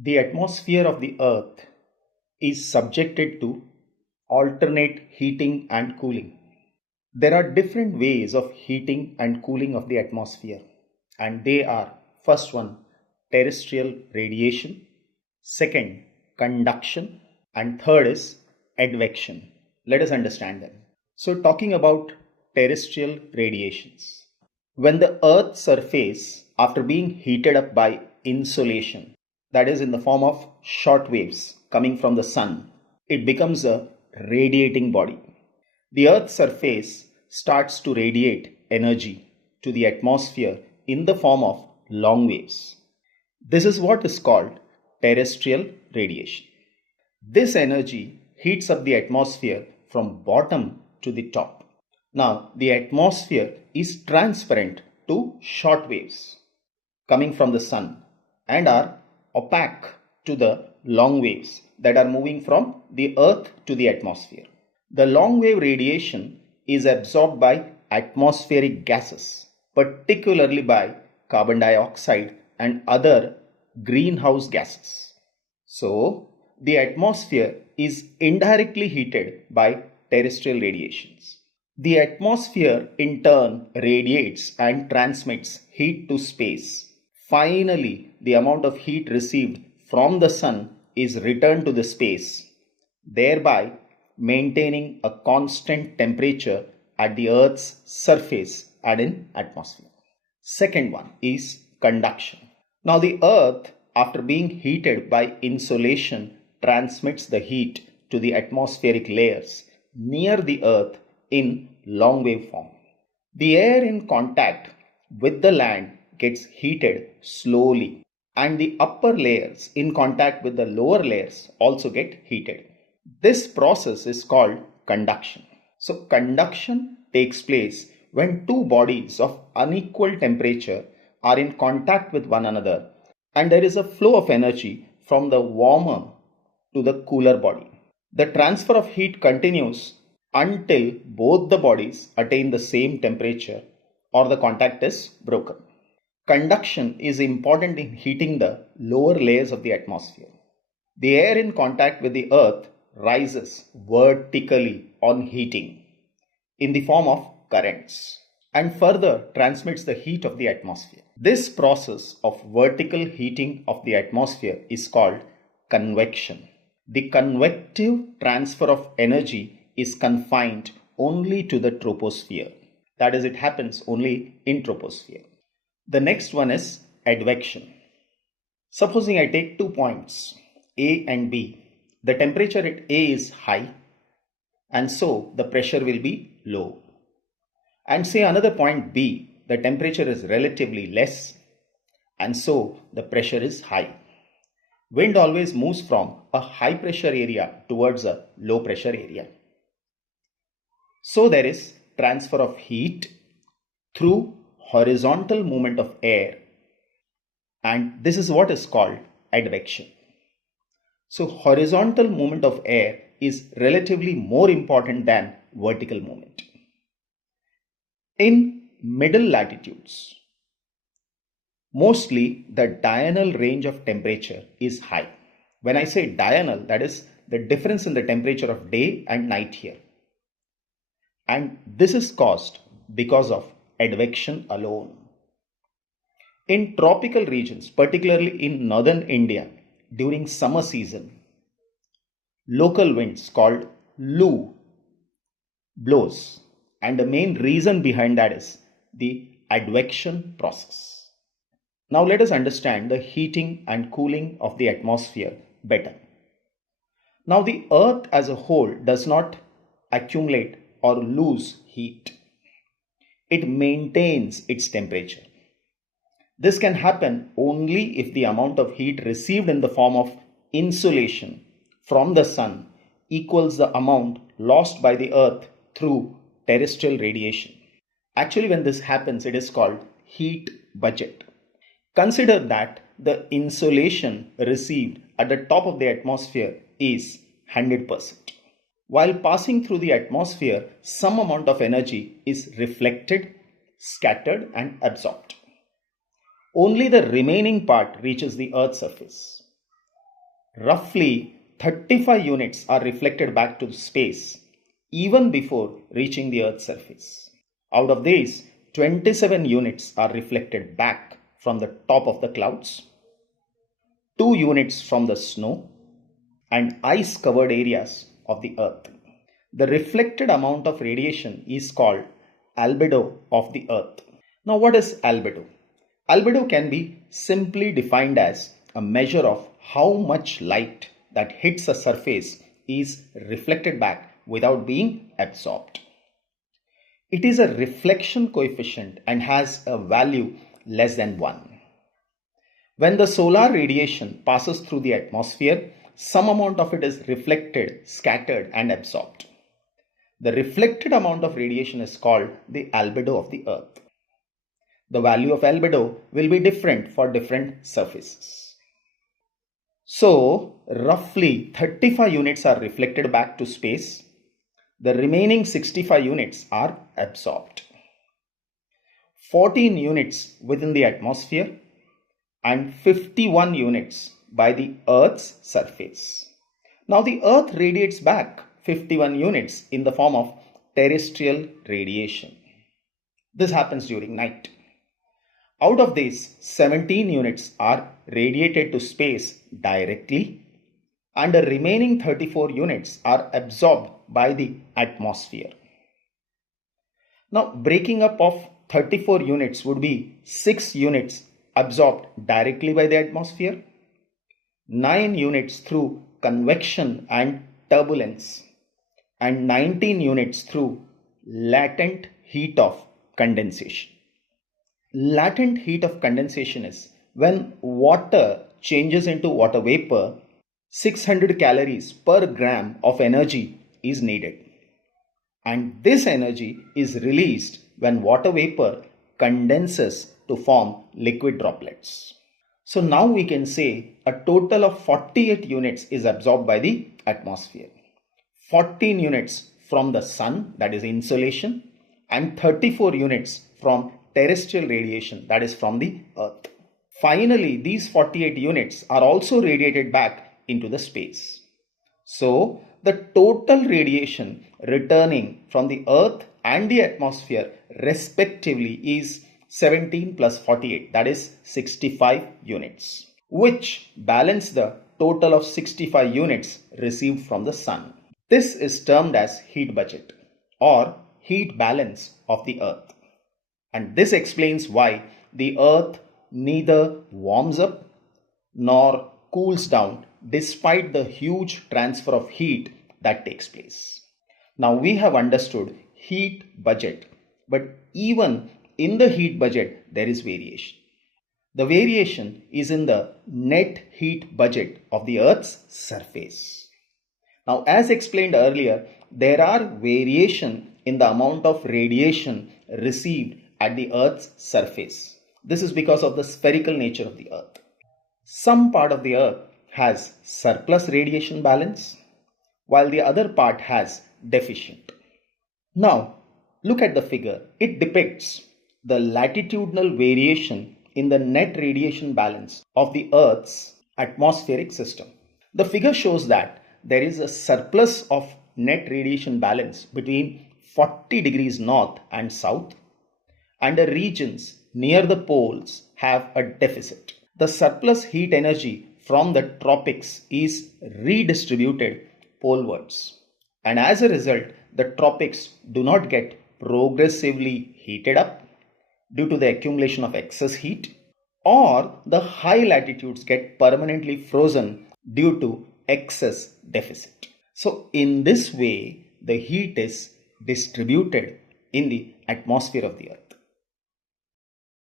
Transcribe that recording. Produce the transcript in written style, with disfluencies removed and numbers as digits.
The atmosphere of the Earth is subjected to alternate heating and cooling. There are different ways of heating and cooling of the atmosphere, and they are: first one, terrestrial radiation; second, conduction; and third is advection. Let us understand them. So, talking about terrestrial radiations. When the Earth's surface, after being heated up by insolation, that is in the form of short waves coming from the sun, it becomes a radiating body. The Earth's surface starts to radiate energy to the atmosphere in the form of long waves. This is what is called terrestrial radiation. This energy heats up the atmosphere from bottom to the top. Now, the atmosphere is transparent to short waves coming from the sun and are opaque to the long waves that are moving from the earth to the atmosphere. The long wave radiation is absorbed by atmospheric gases, particularly by carbon dioxide and other greenhouse gases. So, the atmosphere is indirectly heated by terrestrial radiations. The atmosphere in turn radiates and transmits heat to space. Finally, the amount of heat received from the sun is returned to the space, thereby maintaining a constant temperature at the Earth's surface and in atmosphere. Second one is conduction. Now the Earth, after being heated by insolation, transmits the heat to the atmospheric layers near the Earth in long wave form. The air in contact with the land gets heated slowly, and the upper layers in contact with the lower layers also get heated. This process is called conduction. So conduction takes place when two bodies of unequal temperature are in contact with one another, and there is a flow of energy from the warmer to the cooler body. The transfer of heat continues until both the bodies attain the same temperature or the contact is broken. Conduction is important in heating the lower layers of the atmosphere. The air in contact with the earth rises vertically on heating in the form of currents and further transmits the heat of the atmosphere. This process of vertical heating of the atmosphere is called convection. The convective transfer of energy is confined only to the troposphere. That is, it happens only in troposphere. The next one is advection. Supposing I take 2 points, A and B. The temperature at A is high, and so the pressure will be low. And say another point B, the temperature is relatively less, and so the pressure is high. Wind always moves from a high pressure area towards a low pressure area. So there is transfer of heat through horizontal movement of air, and this is what is called advection. So horizontal movement of air is relatively more important than vertical movement. In middle latitudes, mostly the diurnal range of temperature is high. When I say diurnal, that is the difference in the temperature of day and night here. And this is caused because of advection alone. In tropical regions, particularly in northern India, during summer season, local winds called Lu blows, and the main reason behind that is the advection process. Now let us understand the heating and cooling of the atmosphere better. Now the earth as a whole does not accumulate or lose heat. It maintains its temperature. This can happen only if the amount of heat received in the form of insolation from the sun equals the amount lost by the earth through terrestrial radiation. Actually, when this happens, it is called heat budget. Consider that the insolation received at the top of the atmosphere is 100%. While passing through the atmosphere, some amount of energy is reflected, scattered, and absorbed. Only the remaining part reaches the Earth's surface. Roughly 35 units are reflected back to space even before reaching the Earth's surface. Out of these, 27 units are reflected back from the top of the clouds, 2 units from the snow and ice covered areas of the Earth. The reflected amount of radiation is called albedo of the Earth. Now, what is albedo? Albedo can be simply defined as a measure of how much light that hits a surface is reflected back without being absorbed. It is a reflection coefficient and has a value less than 1. When the solar radiation passes through the atmosphere, some amount of it is reflected, scattered and absorbed. The reflected amount of radiation is called the albedo of the Earth. The value of albedo will be different for different surfaces. So, roughly 35 units are reflected back to space. The remaining 65 units are absorbed. 14 units within the atmosphere and 51 units by the Earth's surface. Now, the Earth radiates back 51 units in the form of terrestrial radiation. This happens during night. Out of these, 17 units are radiated to space directly and the remaining 34 units are absorbed by the atmosphere. Now, breaking up of 34 units would be 6 units absorbed directly by the atmosphere, 9 units through convection and turbulence, and 19 units through latent heat of condensation. Latent heat of condensation is when water changes into water vapor, 600 calories per gram of energy is needed. And this energy is released when water vapor condenses to form liquid droplets. So now we can say a total of 48 units is absorbed by the atmosphere. 14 units from the sun, that is insolation, and 34 units from terrestrial radiation, that is from the Earth. Finally, these 48 units are also radiated back into the space. So, the total radiation returning from the Earth and the atmosphere respectively is 17 plus 48, that is 65 units, which balance the total of 65 units received from the sun. This is termed as heat budget or heat balance of the Earth. And this explains why the Earth neither warms up nor cools down despite the huge transfer of heat that takes place. Now we have understood heat budget, but even in the heat budget there is variation. The variation is in the net heat budget of the Earth's surface. Now, as explained earlier, there are variation in the amount of radiation received at the Earth's surface. This is because of the spherical nature of the Earth. Some part of the Earth has surplus radiation balance, while the other part has deficient. Now, look at the figure. It depicts the latitudinal variation in the net radiation balance of the Earth's atmospheric system. The figure shows that there is a surplus of net radiation balance between 40 degrees north and south, and the regions near the poles have a deficit. The surplus heat energy from the tropics is redistributed polewards, and as a result, the tropics do not get progressively heated up due to the accumulation of excess heat, or the high latitudes get permanently frozen due to excess deficit. So in this way, the heat is distributed in the atmosphere of the Earth.